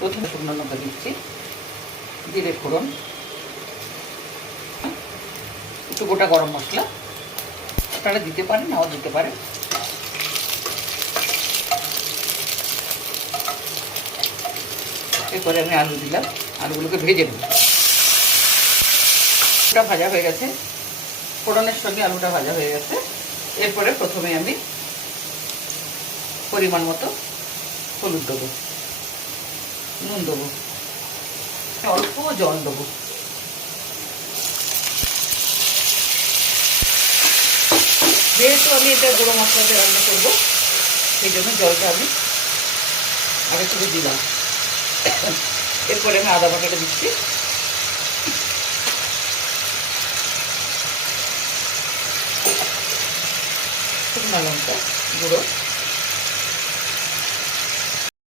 প্রথমে শুকনো লঙ্কা দিচ্ছি, জিরে ফোড়ন, একটু গোটা গরম মশলা, আপনারা দিতে পারেন, নাও দিতে পারেন। এরপরে আমি আলু দিলাম, আলুগুলোকে ভেজে নেব। আলুটা ভাজা হয়ে গেছে, ফোড়নের সঙ্গে আলুটা ভাজা হয়ে গেছে। এরপরে প্রথমে আমি পরিমাণ মতো হলুদ দেবো, নুন দেবো, অল্প জল দেবো। যেহেতু আমি এটা গুঁড়ো মশলাতে রান্না করবো, সেই জন্য জলটা আমি আগে থেকে দিলাম। এরপরে আমি আদা বাটাটা দিচ্ছি, শুকনো লঙ্কা গুঁড়ো,